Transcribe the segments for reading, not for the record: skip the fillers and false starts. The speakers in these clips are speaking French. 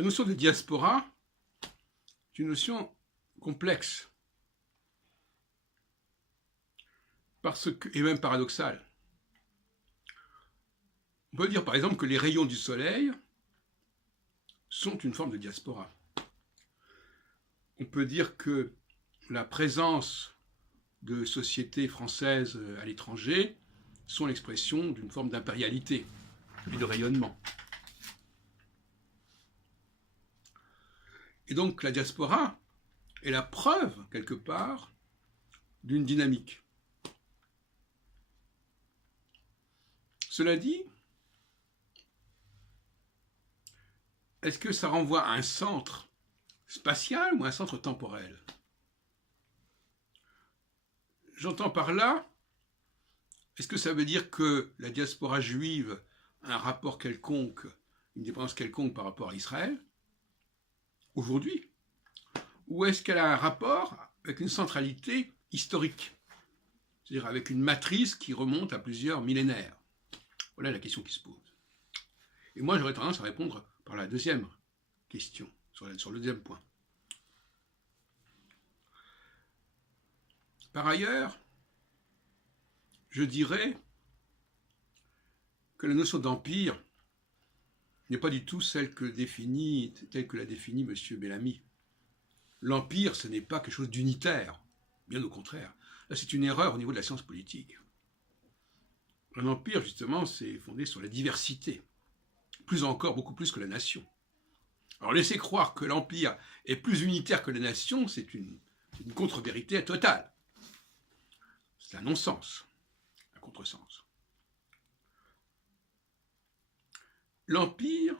La notion de diaspora est une notion complexe et même paradoxale. On peut dire par exemple que les rayons du soleil sont une forme de diaspora. On peut dire que la présence de sociétés françaises à l'étranger sont l'expression d'une forme d'impérialité et de rayonnement. Et donc la diaspora est la preuve, quelque part, d'une dynamique. Cela dit, est-ce que ça renvoie à un centre spatial ou à un centre temporel? J'entends par là, est-ce que ça veut dire que la diaspora juive a un rapport quelconque, une dépendance quelconque par rapport à Israël, aujourd'hui? Ou est-ce qu'elle a un rapport avec une centralité historique, c'est-à-dire avec une matrice qui remonte à plusieurs millénaires? Voilà la question qui se pose. Et moi, j'aurais tendance à répondre par la deuxième question, sur le deuxième point. Par ailleurs, je dirais que la notion d'empire n'est pas du tout telle que l'a définie M. Bellamy. L'empire, ce n'est pas quelque chose d'unitaire, bien au contraire. Là, c'est une erreur au niveau de la science politique. Un empire, justement, c'est fondé sur la diversité, plus encore, beaucoup plus que la nation. Alors, laisser croire que l'empire est plus unitaire que la nation, c'est une contre-vérité totale. C'est un non-sens, un contresens. L'empire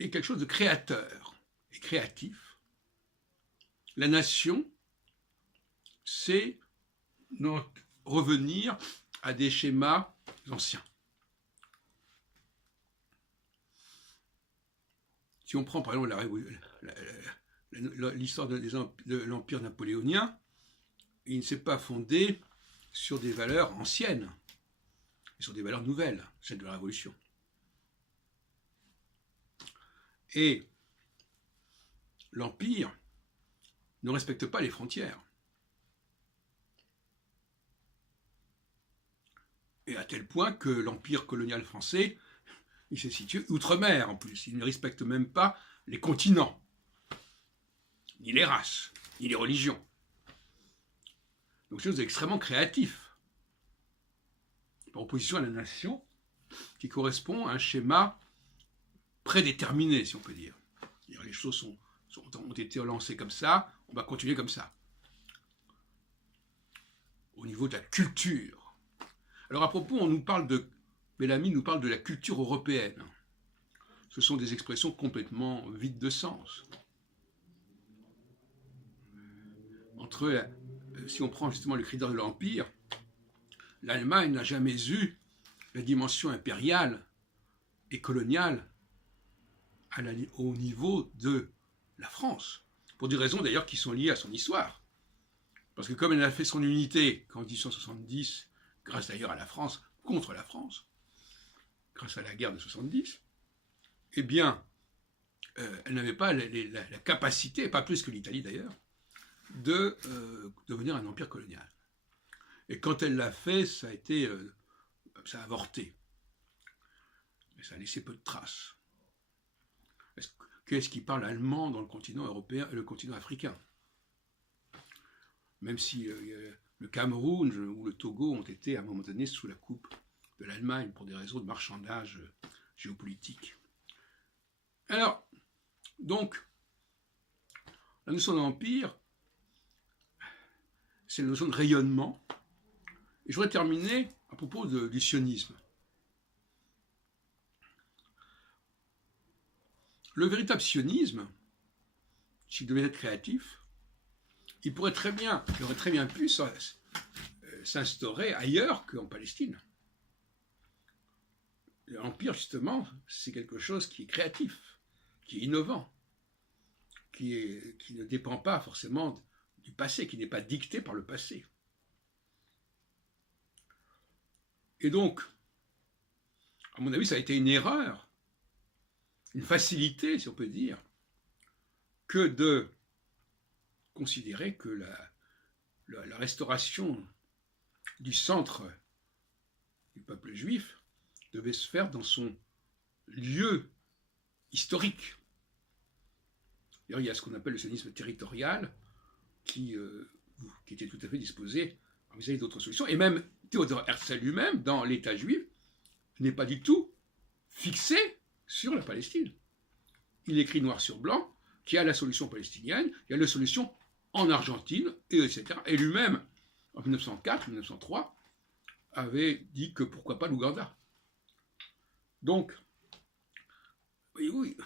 est quelque chose de créateur et créatif. La nation, c'est revenir à des schémas anciens. Si on prend par exemple l'histoire de l'Empire napoléonien, il ne s'est pas fondé sur des valeurs anciennes, mais sur des valeurs nouvelles, celles de la Révolution. Et l'Empire ne respecte pas les frontières. Et à tel point que l'Empire colonial français, il se situe outre-mer en plus. Il ne respecte même pas les continents, ni les races, ni les religions. Donc c'est quelque chose d'extrêmement créatif, par opposition à la nation, qui correspond à un schéma prédéterminé, si on peut dire. Les choses ont été lancées comme ça, on va continuer comme ça. Au niveau de la culture. Alors à propos, Bellamy nous parle de la culture européenne. Ce sont des expressions complètement vides de sens. Si on prend justement le critère de l'Empire, l'Allemagne n'a jamais eu la dimension impériale et coloniale au niveau de la France, pour des raisons d'ailleurs qui sont liées à son histoire. Parce que comme elle a fait son unité qu'en 1870, grâce d'ailleurs à la France, contre la France, grâce à la guerre de 70, eh bien, elle n'avait pas la capacité, pas plus que l'Italie d'ailleurs, de devenir un empire colonial. Et quand elle l'a fait, ça a avorté. Mais ça a laissé peu de traces. Qu'est-ce qui parle allemand dans le continent européen et le continent africain? Même si le Cameroun ou le Togo ont été à un moment donné sous la coupe de l'Allemagne pour des raisons de marchandage géopolitique. Alors, donc, la notion d'empire, c'est la notion de rayonnement. Et je voudrais terminer à propos du sionisme. Le véritable sionisme, s'il devait être créatif, il aurait très bien pu s'instaurer ailleurs qu'en Palestine. L'Empire, justement, c'est quelque chose qui est créatif, qui est innovant, qui ne dépend pas forcément du passé, qui n'est pas dicté par le passé. Et donc, à mon avis, ça a été une erreur une facilité, si on peut dire, que de considérer que la restauration du centre du peuple juif devait se faire dans son lieu historique. D'ailleurs, il y a ce qu'on appelle le sionisme territorial qui était tout à fait disposé à envisager d'autres solutions. Et même Théodore Herzl lui-même, dans l'État juif, n'est pas du tout fixé sur la Palestine. Il écrit noir sur blanc qu'il y a la solution palestinienne, il y a la solution en Argentine, etc. Et lui-même, en 1904-1903, avait dit que pourquoi pas l'Ouganda. Donc, oui,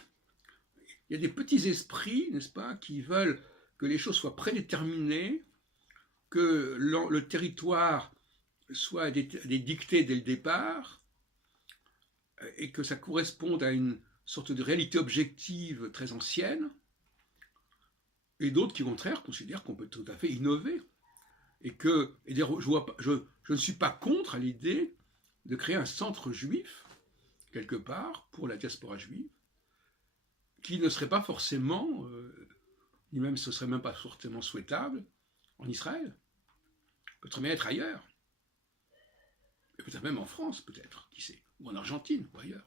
il y a des petits esprits, n'est-ce pas, qui veulent que les choses soient prédéterminées, que le territoire soit des dictées dès le départ, et que ça corresponde à une sorte de réalité objective très ancienne, et d'autres qui, au contraire, considèrent qu'on peut tout à fait innover. Et je ne suis pas contre à l'idée de créer un centre juif, quelque part, pour la diaspora juive, qui ne serait pas forcément, ni même ce serait même pas forcément souhaitable, en Israël. Peut très bien être ailleurs. Et peut-être même en France, peut-être, qui sait, ou en Argentine, ou ailleurs.